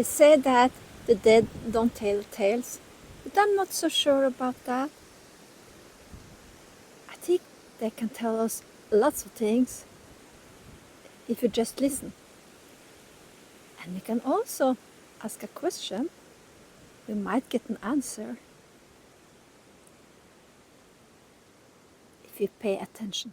They say that the dead don't tell tales, but I'm not so sure about that. I think they can tell us lots of things if you just listen. And we can also ask a question. We might get an answer if you pay attention.